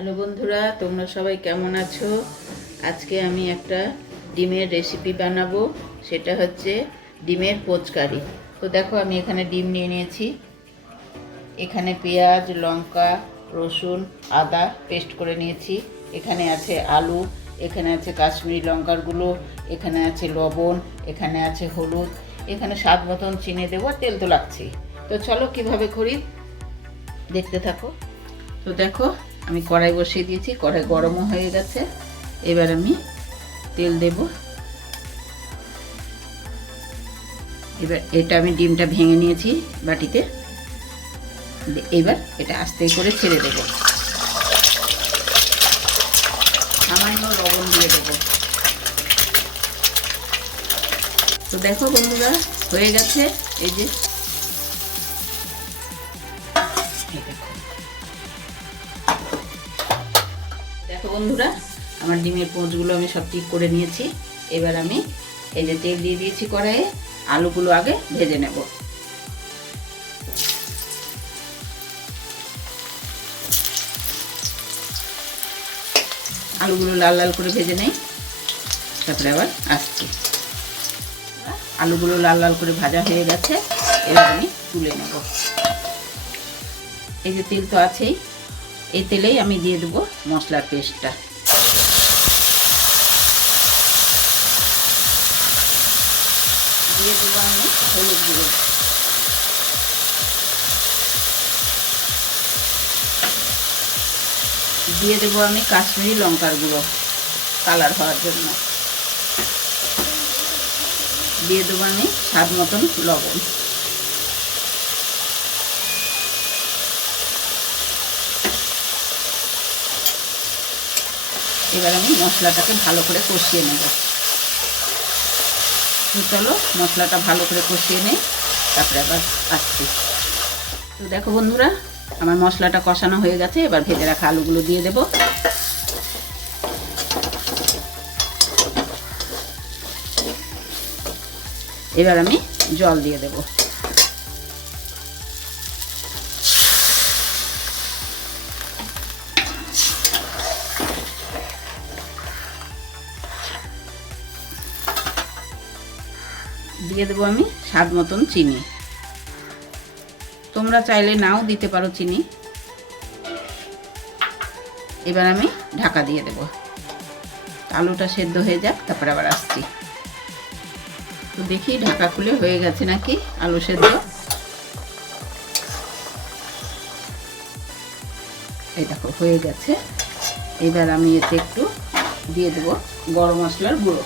Hello বন্ধুরা, তোমরা সবাই কেমন আছো? আজকে আমি একটা ডিমের রেসিপি বানাবো, সেটা হচ্ছে ডিমের পোচকারি। তো দেখো, আমি এখানে ডিম নিয়ে নিয়েছি। এখানে পেঁয়াজ, লঙ্কা, রসুন, আদা পেস্ট করে নিয়েছি। এখানে আছে আলু, এখানে আছে কাশ্মীরি লঙ্কার গুঁড়ো, এখানে আছে লবণ, এখানে আছে হলুদ। এখানে স্বাদ মতন চিনি দেবো তেল তো লাগছেই। তো চলো কীভাবে করি? দেখতে থাকো। তো দেখো আমি কড়াই বসিয়ে দিয়েছি, কড়াই গরমও হয়ে গেছে। এবার আমি তেল দেব। এবার এটা আমি ডিমটা ভেঙে নিয়েছি বাটিতে। এবার এটা আস্তে করে ছেড়ে দেব। সামান্য লবণ দিয়ে দেবো। তো দেখো বন্ধুরা, হয়ে গেছে। এই যে দেখো বন্ধুরা, আমার ডিমের পোঁচগুলো আমি সব ঠিক করে নিয়েছি। এবার আমি এই যে তেল দিয়ে দিয়েছি কড়াইয়ে, আলুগুলো আগে ভেজে নেব। আলুগুলো লাল লাল করে ভেজে নেই, তারপরে আবার আসছি। আলুগুলো লাল লাল করে ভাজা হয়ে গেছে, এবার আমি তুলে নেব। এই যে তেল তো আছেই এই তেলেই আমি দিয়ে দেবো মশলার পেস্টটা। দিয়ে দেবো আমি হলুদ গুঁড়ো। দিয়ে দেবো আমি কাশ্মীরি লঙ্কার গুঁড়ো, কালার হওয়ার জন্য। দিয়ে দেবো আমি স্বাদ মতন লবণ। এবার আমি মশলাটাকে ভালো করে কষিয়ে নেব। তো চলো মশলাটা ভালো করে কষিয়ে নেই, তারপরে আবার আসছি। তো দেখো বন্ধুরা, আমার মশলাটা কষানো হয়ে গেছে, এবার ভেজে রাখা আলুগুলো দিয়ে দেব। এবার আমি জল দিয়ে দেবো। দিয়ে দেবো আমি স্বাদ মতন চিনি। তোমরা চাইলে নাও দিতে পারো চিনি। এবার আমি ঢাকা দিয়ে দেব। আলুটা সেদ্ধ হয়ে যাক, তারপরে আবার আসছি। তো দেখি ঢাকা খুলে হয়ে গেছে নাকি আলু সেদ্ধ? এই দেখো, হয়ে গেছে। এবার আমি এতে একটু দিয়ে দেবো গরম মশলার গুঁড়ো।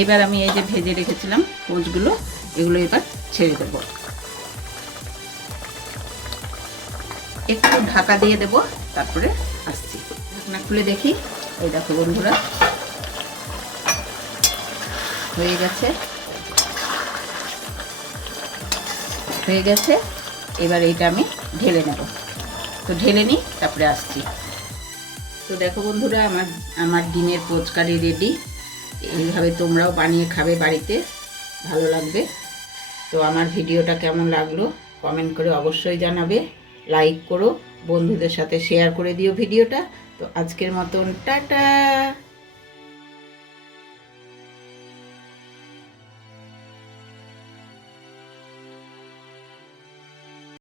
এবার আমি এই যে ভেজে রেখেছিলাম পোঁচগুলো এগুলো এবার ছেড়ে দেব। একটু ঢাকা দিয়ে দেব, তারপরে আসছি। ঢাকনা খুলে দেখি। ওই দেখো বন্ধুরা, হয়ে গেছে। হয়ে গেছে, এবার এইটা আমি ঢেলে নেব। তো ঢেলে নিই, তারপরে আসছি। তো দেখো বন্ধুরা, আমার আমার ডিমের পোচকারি রেডি। এইভাবে তোমরাও বানিয়ে খাবে বাড়িতে, ভালো লাগবে। তো আমার ভিডিওটা কেমন লাগল কমেন্ট করে অবশ্যই জানাবে, লাইক করো, বন্ধুদের সাথে শেয়ার করে দিও ভিডিওটা। তো আজকের মতন, টাটা!